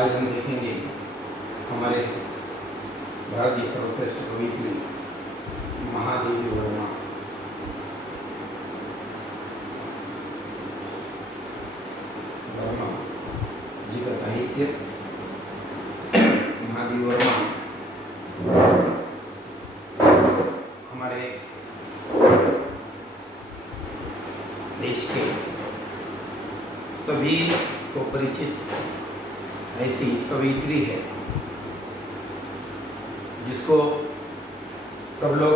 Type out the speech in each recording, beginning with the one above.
आज हम देखेंगे हमारे भारत की सर्वश्रेष्ठ कवियत्री महादेवी वर्मा। वर्मा जी का साहित्य। महादेवी वर्मा हमारे देश के सभी को परिचित ऐसी कवियत्री है जिसको सब लोग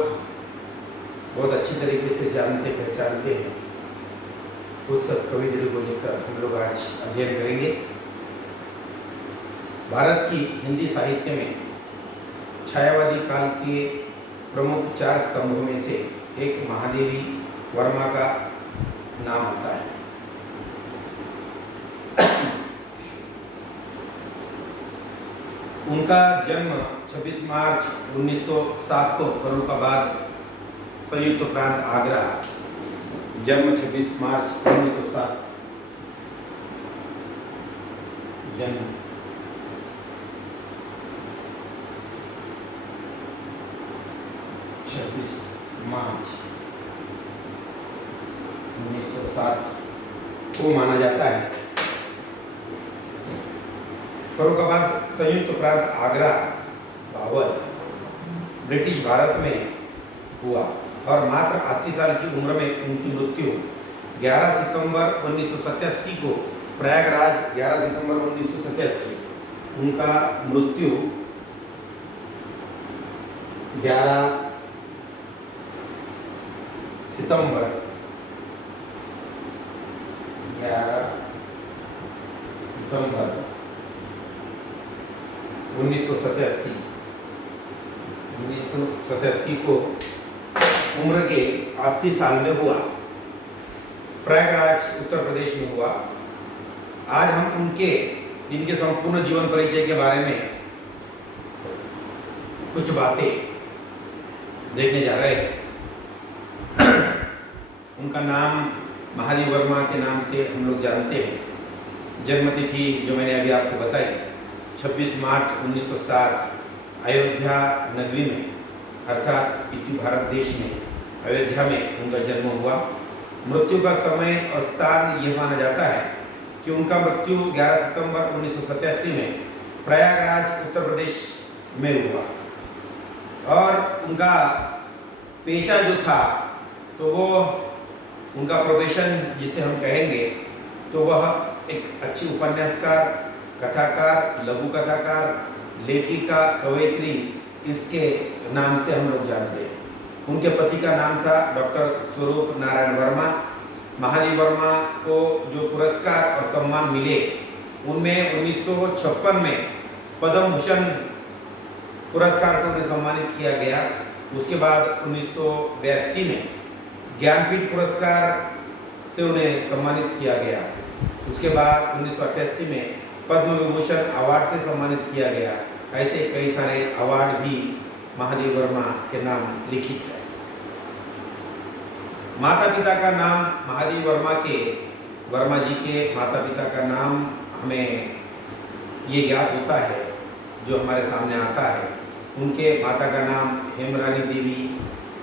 बहुत अच्छी तरीके से जानते पहचानते हैं। उस कवियत्री को लेकर हम लोग आज अध्ययन करेंगे। भारत की हिंदी साहित्य में छायावादी काल के प्रमुख 4 स्तंभों में से एक महादेवी वर्मा का नाम आता है। उनका जन्म 26 मार्च 1907 को फर्रुखाबाद संयुक्त प्रांत आगरा। जन्म 26 मार्च 1907। जन्म 26 मार्च 1907 को माना जाता है। फर्रुखाबाद संयुक्त प्रांत आगरा भावत ब्रिटिश भारत में हुआ और मात्र 80 साल की उम्र में उनकी मृत्यु 11 सितंबर 1987 को प्रयागराज 11 सितंबर 1987 उनका मृत्यु 11 सितंबर 1987 को उम्र के 80 साल में हुआ। प्रयागराज उत्तर प्रदेश में हुआ। आज हम इनके संपूर्ण जीवन परिचय के बारे में कुछ बातें देखने जा रहे हैं। उनका नाम महादेवी वर्मा के नाम से हम लोग जानते हैं। जन्मतिथि जो मैंने अभी आपको बताई 26 मार्च 1907 अयोध्या नगरी में अर्थात इसी भारत देश में अयोध्या में उनका जन्म हुआ। मृत्यु का समय और स्थान यह माना जाता है कि उनका मृत्यु 11 सितंबर 1987 में प्रयागराज उत्तर प्रदेश में हुआ और उनका पेशा जो था तो वो उनका प्रोफेशन जिसे हम कहेंगे तो वह एक अच्छी उपन्यासकार, कथाकार, लघु कथाकार, लेखिका, कवयित्री इसके नाम से हम लोग जानते हैं। उनके पति का नाम था डॉक्टर स्वरूप नारायण वर्मा। महादेवी वर्मा को जो पुरस्कार और सम्मान मिले उनमें 1956 में पद्म भूषण पुरस्कार से उन्हें सम्मानित किया गया। उसके बाद 1982 में ज्ञानपीठ पुरस्कार से उन्हें सम्मानित किया गया। उसके बाद 1988 में पद्म विभूषण अवार्ड से सम्मानित किया गया। ऐसे कई सारे अवार्ड भी महादेवी वर्मा के नाम लिखित है। माता पिता का नाम महादेवी वर्मा जी के माता पिता का नाम हमें ये ज्ञात होता है जो हमारे सामने आता है। उनके माता का नाम हेमरानी देवी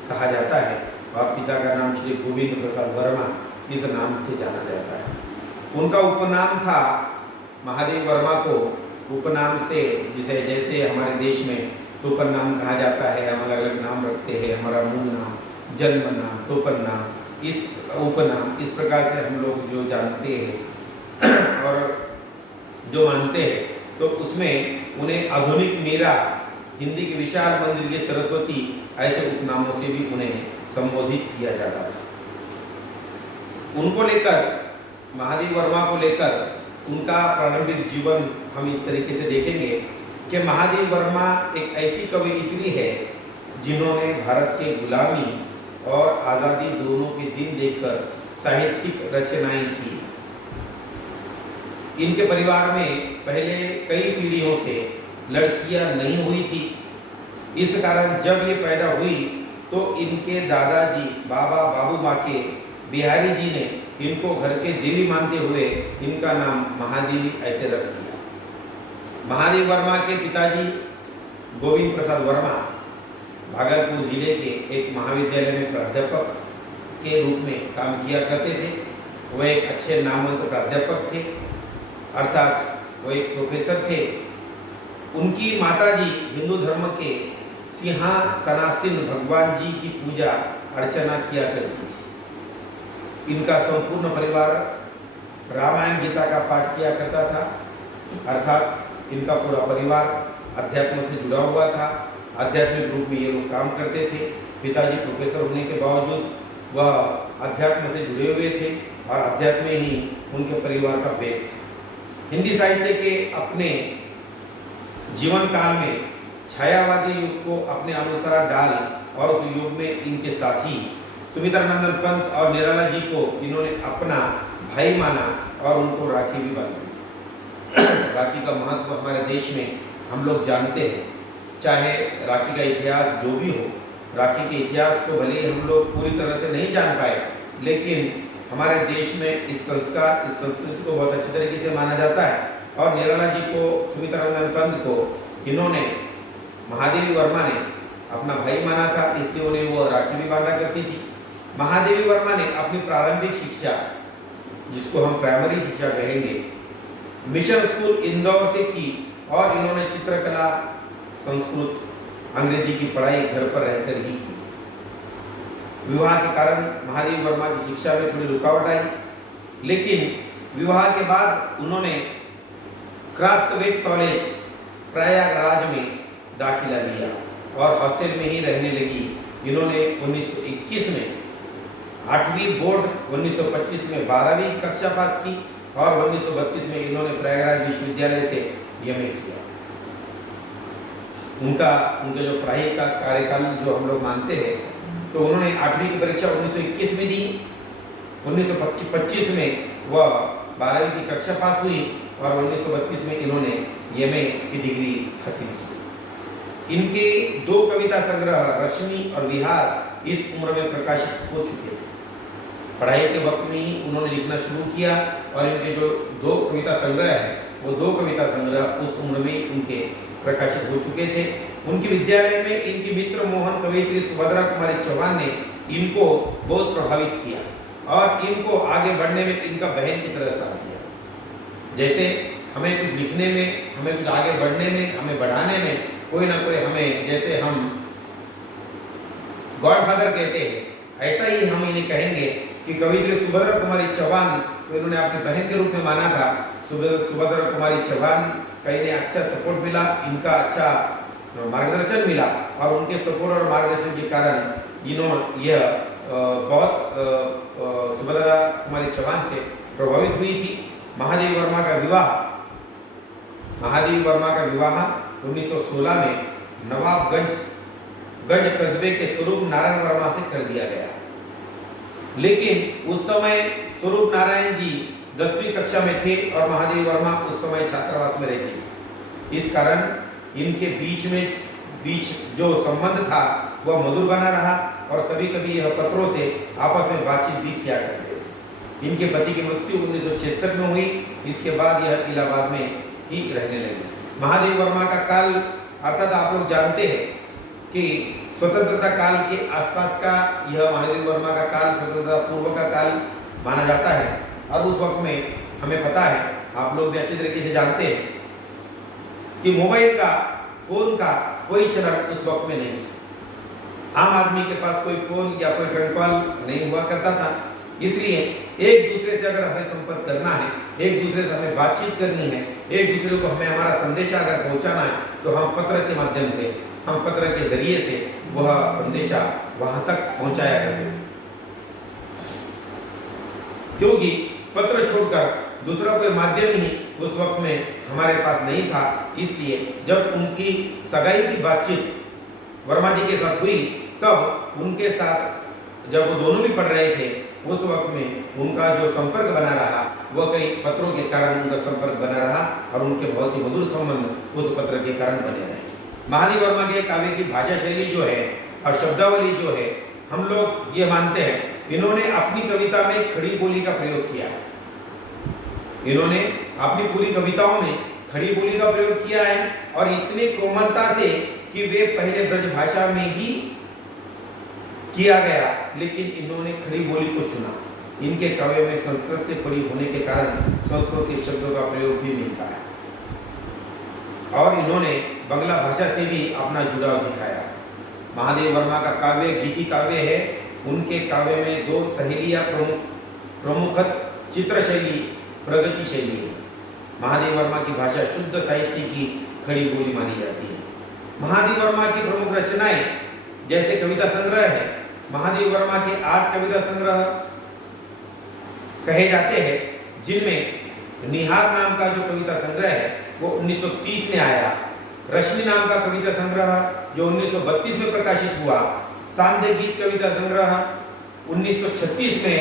कहा जाता है और पिता का नाम श्री गोविंद प्रसाद वर्मा इस नाम से जाना जाता है। उनका उपनाम था महादेवी वर्मा को उपनाम से जैसे हमारे देश में टोपन नाम कहा जाता है, हम अलग अलग नाम रखते हैं। हमारा मूल नाम, जन्म नाम, टोपन नाम, इस उपनाम इस प्रकार से हम लोग जो जानते हैं और जो मानते हैं तो उसमें उन्हें आधुनिक मीरा, हिंदी के विशाल मंदिर के सरस्वती ऐसे उपनामों से भी उन्हें संबोधित किया जाता था। उनको लेकर महादेवी वर्मा को लेकर उनका प्रारंभिक जीवन हम इस तरीके से देखेंगे कि महादेवी वर्मा एक ऐसी कवयित्री है जिन्होंने भारत के गुलामी और आज़ादी दोनों के दिन देखकर साहित्यिक रचनाएं की। इनके परिवार में पहले कई पीढ़ियों से लड़कियां नहीं हुई थी। इस कारण जब ये पैदा हुई तो इनके दादाजी बाबा बाबू बाके बिहारी जी ने इनको घर के देवी मानते हुए इनका नाम महादेवी ऐसे रख दिया। महादेव वर्मा के पिताजी गोविंद प्रसाद वर्मा भागलपुर जिले के एक महाविद्यालय में प्राध्यापक के रूप में काम किया करते थे। वह एक अच्छे नामवंत प्राध्यापक थे, अर्थात वो एक प्रोफेसर थे। उनकी माताजी हिंदू धर्म के सिंहासनासीन भगवान जी की पूजा अर्चना किया करती थी। इनका संपूर्ण परिवार रामायण गीता का पाठ किया करता था, अर्थात इनका पूरा परिवार अध्यात्म से जुड़ा हुआ था। आध्यात्मिक रूप में ये लोग काम करते थे। पिताजी प्रोफेसर होने के बावजूद वह अध्यात्म से जुड़े हुए थे और अध्यात्म ही उनके परिवार का बेस था। हिंदी साहित्य के अपने जीवन काल में छायावादी युग को अपने अनुसार डाल और उस युग में इनके साथी सुमित्रानंदन पंत और निराला जी को इन्होंने अपना भाई माना और उनको राखी भी बांधी। राखी का महत्व हमारे देश में हम लोग जानते हैं। चाहे राखी का इतिहास जो भी हो, राखी के इतिहास को भले ही हम लोग पूरी तरह से नहीं जान पाए, लेकिन हमारे देश में इस संस्कार, इस संस्कृति को बहुत अच्छी तरीके से माना जाता है। और निराला जी को, सुमित्रानंदन पंत को इन्होंने, महादेवी वर्मा ने अपना भाई माना था, इसलिए उन्हें वो राखी भी बांधा करती थी। महादेवी वर्मा ने अपनी प्रारंभिक शिक्षा, जिसको हम प्राइमरी शिक्षा कहेंगे, मिशन स्कूल इंदौर से की और इन्होंने चित्रकला, संस्कृत, अंग्रेजी की पढ़ाई घर पर रहकर ही की। विवाह के कारण महादेवी वर्मा की शिक्षा में थोड़ी रुकावट आई, लेकिन विवाह के बाद उन्होंने क्रास्टवेट कॉलेज प्रयागराज में दाखिला लिया और हॉस्टल में ही रहने लगी। इन्होंने 1921 में 8वीं बोर्ड, 1925 में 12वीं कक्षा पास की और 1932 में इन्होंने प्रयागराज विश्वविद्यालय से एमए किया। उनके जो पढ़ाई का कार्यकाल जो हम लोग मानते हैं, तो उन्होंने 8वीं की परीक्षा 1921 में दी। 1925 में वह 12वीं की कक्षा पास हुई और 1932 में इन्होंने एमए की डिग्री हासिल की। इनके 2 कविता संग्रह रश्मि और विहार इस उम्र में प्रकाशित हो चुके थे। पढ़ाई के वक्त में ही उन्होंने लिखना शुरू किया और इनके जो 2 कविता संग्रह है, वो 2 कविता संग्रह उस उम्र में उनके प्रकाशित हो चुके थे। उनके विद्यालय में इनकी मित्र मोहन कवयित्री सुभद्रा कुमारी चौहान ने इनको बहुत प्रभावित किया और इनको आगे बढ़ने में इनका बहन की तरह साथ दिया। जैसे हमें कुछ लिखने में, हमें कुछ आगे बढ़ने में, हमें बढ़ाने में कोई ना कोई हमें, जैसे हम गॉडफादर कहते हैं, ऐसा ही हम इन्हें कहेंगे कि कवयित्री सुभद्रा कुमारी चौहान तो इन्होंने अपनी बहन के रूप में माना था। सुभद्रा कुमारी चौहान का इन्हें अच्छा सपोर्ट मिला, इनका अच्छा मार्गदर्शन मिला और उनके सपोर्ट और मार्गदर्शन के कारण इन्होंने यह बहुत सुभद्रा कुमारी चौहान से प्रभावित हुई थी। महादेवी वर्मा का विवाह 1916 में नवाबगंज कस्बे के स्वरूप नारायण वर्मा से कर दिया गया। लेकिन उस समय स्वरूप नारायण जी 10वीं कक्षा में थे और महादेवी वर्मा उस समय छात्रावास में रहती थी। इस कारण इनके बीच जो संबंध था वह मधुर बना रहा और कभी कभी यह पत्रों से आपस में बातचीत भी किया करते थे। इनके पति की मृत्यु 1966 में हुई। इसके बाद यह इलाहाबाद में ही रहने लगे। महादेवी वर्मा का काल, अर्थात आप लोग जानते हैं कि स्वतंत्रता काल के आसपास का यह महादेवी वर्मा का काल स्वतंत्रता पूर्व का काल माना जाता है। और उस वक्त में हमें पता है, आप लोग भी अच्छी तरीके से जानते हैं कि मोबाइल का, फोन का कोई चलन उस वक्त में नहीं था। आम आदमी के पास कोई फोन या कोई ट्रंक कॉल नहीं हुआ करता था। इसलिए एक दूसरे से अगर हमें संपर्क करना है, एक दूसरे से हमें बातचीत करनी है, एक दूसरे को हमें हमारा संदेशा अगर पहुंचाना है, तो हम पत्र के माध्यम से, हम पत्र के जरिए से वह संदेशा वहां तक पहुंचाया करते थे। क्योंकि पत्र छोड़कर दूसरा कोई माध्यम ही उस वक्त में हमारे पास नहीं था। इसलिए जब उनकी सगाई की बातचीत वर्मा जी के साथ हुई, तब उनके साथ जब वो दोनों भी पढ़ रहे थे, उस वक्त में उनका जो संपर्क बना रहा, वह कई पत्रों के कारण उनका संपर्क बना रहा और उनके बहुत ही मधुर संबंध उस पत्र के कारण बने रहे। महादेवी वर्मा के काव्य की भाषा शैली जो है और शब्दावली जो है, हम लोग ये मानते हैं इन्होंने अपनी कविता में खड़ी बोली का प्रयोग किया है। इन्होंने अपनी पूरी कविताओं में खड़ी बोली का प्रयोग किया है और इतनी कोमलता से कि वे पहले ब्रज भाषा में ही किया गया, लेकिन इन्होंने खड़ी बोली को चुना। इनके काव्य में संस्कृत से पड़ी होने के कारण संस्कृत के शब्दों का प्रयोग भी मिलता है और इन्होंने बंगला भाषा से भी अपना जुड़ाव दिखाया। महादेव वर्मा का काव्य गीति काव्य है। उनके काव्य में दो सहेलियां प्रमुखत चित्र शैली, प्रगति शैली है। महादेव वर्मा की भाषा शुद्ध साहित्य की खड़ी बोली मानी जाती है। महादेव वर्मा की प्रमुख रचनाएं जैसे कविता संग्रह है। महादेव वर्मा के 8 कविता संग्रह कहे जाते हैं, जिनमें निहार नाम का जो कविता संग्रह है वो 1930 में आया। रश्मि नाम का कविता संग्रह जो 1932 में प्रकाशित हुआ। सांध्य गीत कविता संग्रह 1936 में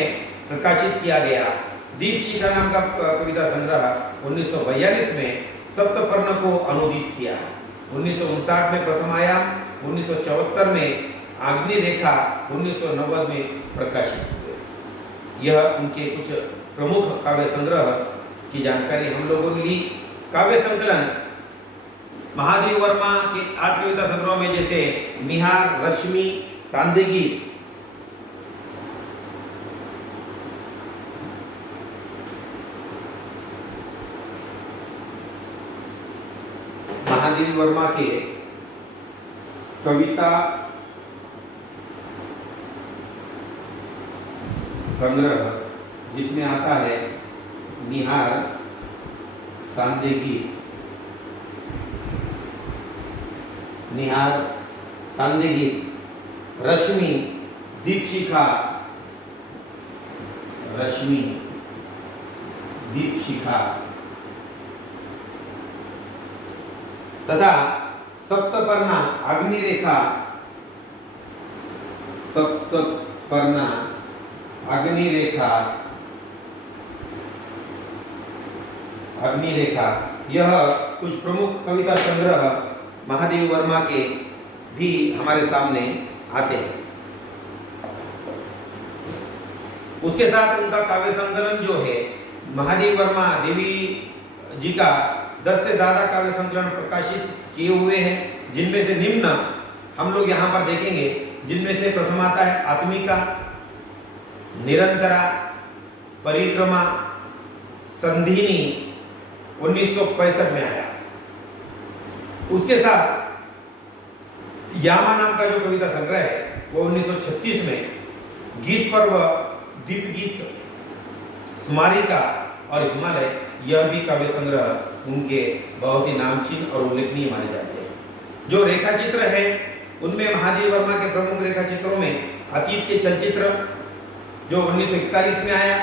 प्रकाशित किया गया। दीपशिखा नाम का कविता संग्रह 1942 में सप्तपर्ण को अनुदित किया। 1959 में प्रथम आयाम, 1974 में आग्नि रेखा, 1990 में प्रकाशित हुए। यह उनके कुछ प्रमुख काव्य संग्रह की जानकारी हम लोगों ने ली। काव्य संकलन महादेव वर्मा के 8 कविता संग्रह में जैसे निहार, रश्मि, सांध्य गीत, महादेव वर्मा के कविता संग्रह जिसमें आता है निहार, सांध्य गीत, निहार, सांध्य गीत, रश्मि, दीपशिखा, रश्मि, दीपशिखा तथा सप्तपर्णा, अग्निरेखा, सप्तपर्णा, अग्निरेखा, अग्निरेखा, यह कुछ प्रमुख कविता संग्रह महादेव वर्मा के भी हमारे सामने आते हैं। उसके साथ उनका काव्य संकलन जो है महादेव वर्मा देवी जी का 10 से ज्यादा काव्य संकलन प्रकाशित किए हुए हैं, जिनमें से निम्न हम लोग यहाँ पर देखेंगे। जिनमें से प्रथम आता है आत्मिका, निरंतरा, परिक्रमा, संधिनी, 1965 में आया। उसके साथ यामा नाम का जो कविता संग्रह है वो 1936 में, गीत पर्व, दीप गीत, स्मारिका और हिमालय, यह भी काव्य संग्रह उनके बहुत ही नामचीन और उल्लेखनीय माने जाते हैं। जो रेखा चित्र है उनमें महादेव वर्मा के प्रमुख रेखा चित्रों में अतीत के चलचित्र जो 1941 में आया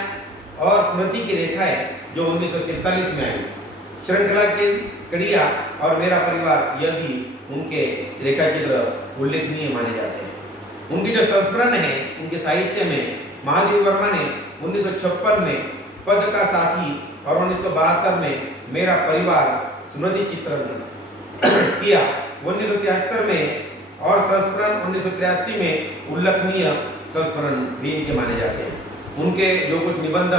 और स्मृति की रेखा है जो 1943 में आई। श्रृंखला की कड़िया और मेरा परिवार, यह भी उनके रेखा चित्र उल्लेखनीय माने जाते हैं। उनकी जो संस्मरण है उनके साहित्य में महादेव वर्मा ने 1956 में पद का साथी और 1972 में मेरा परिवार स्मृति चित्रण किया। 1973 में और संस्मरण 1983 में उल्लेखनीय संस्मरण भी इनके माने जाते हैं। उनके जो कुछ निबंध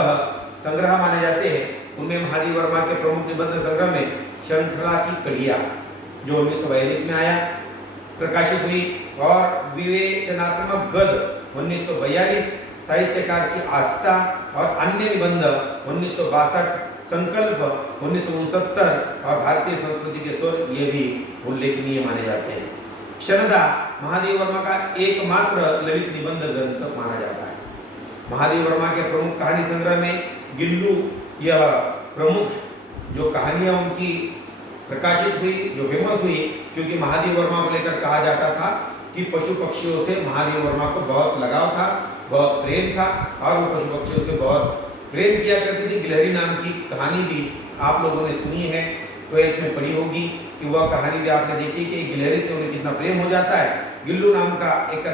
संग्रह माने जाते हैं उनमें महादेव वर्मा के प्रमुख निबंध संग्रह में श्रृंखला की कड़िया जो 1942 में आया प्रकाशित हुई और विवेचनात्मक गद 1942, साहित्यकार की आस्था और अन्य निबंध 1962, संकल्प 1969 और भारतीय संस्कृति के स्वर, ये भी उल्लेखनीय माने जाते हैं। क्षणदा महादेव वर्मा का एकमात्र ललित निबंध ग्रंथ माना जाता है। महादेव वर्मा के प्रमुख कहानी संग्रह में गिल्लू, यह प्रमुख जो कहानियां उनकी प्रकाशित हुई, जो फेमस हुई, क्योंकि महादेव वर्मा को लेकर कहा जाता था कि पशु पक्षियों से महादेव वर्मा को बहुत लगाव था, बहुत प्रेम था और वो पशु पक्षियों से बहुत प्रेम किया करते थे। गिलहरी नाम की कहानी भी आप लोगों ने सुनी है, 12th में पढ़ी होगी कि वह कहानी भी आपने देखी कि गिलहरी से उन्हें कितना प्रेम हो जाता है। गिल्लू नाम का एक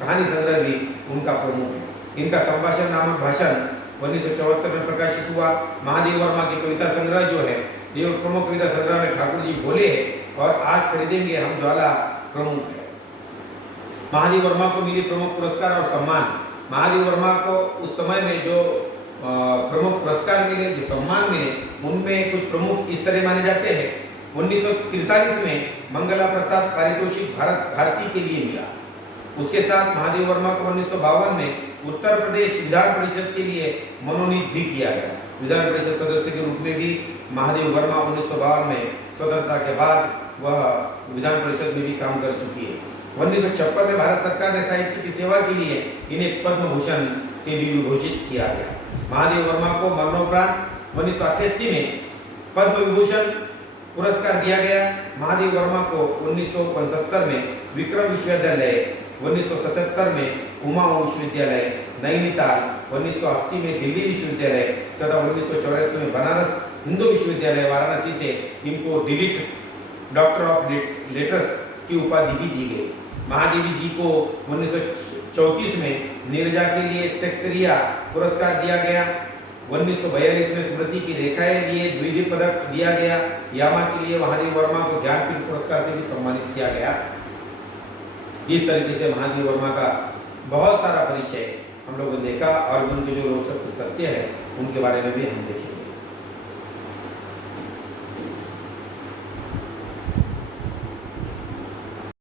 कहानी संग्रह भी उनका प्रमुख है। इनका संभाषण नामक भाषण 1974 में प्रकाशित हुआ। महादेव वर्मा की कविता संग्रह जो है ये प्रमुख कविता संग्रह में ठाकुर जी भोले है और आज खरीदेंगे हम ज्वाला प्रमुख है। महादेव वर्मा को मिली प्रमुख पुरस्कार और सम्मान। महादेव वर्मा को उस समय में जो प्रमुख पुरस्कार मिले, जो सम्मान मिले, उनमें कुछ प्रमुख इस तरह माने जाते हैं। 1943 में मंगला प्रसाद पारितोषिक भारती के लिए मिला। उसके साथ महादेव वर्मा को 1952 में उत्तर प्रदेश विधान परिषद के लिए मनोनीत भी किया गया। विधान परिषद सदस्य के रूप में भी महादेव वर्मा 1952 में स्वतंत्रता के बाद वह विधान परिषद में भी काम कर चुकी है। 1956 में भारत सरकार ने साहित्य की सेवा के लिए इन्हें पद्म भूषण से भी विभूषित किया गया। महादेव वर्मा को मरणोपरांत 1988 में पद्म विभूषण पुरस्कार दिया गया। महादेव वर्मा को 1975 में विक्रम विश्वविद्यालय, 1977 में कुमाऊं विश्वविद्यालय नैनीताल, 1980 में दिल्ली विश्वविद्यालय तथा 1984 में बनारस हिंदू विश्वविद्यालय वाराणसी से इनको डिलीट डॉक्टर ऑफ लेटर्स की उपाधि भी दी गई। महादेवी जी को 1934 में नीरजा के लिए शेक्सपियर पुरस्कार दिया गया। 1942 में स्मृति की रेखाएं लिए द्वितीय पदक दिया गया। यामा के लिए महादेव वर्मा को ज्ञानपीठ पुरस्कार से भी सम्मानित किया गया। इस तरीके से महादेव वर्मा का बहुत सारा परिचय हम लोगों ने देखा और उनके जो रोचक तथ्य है उनके बारे में भी हम देखेंगे।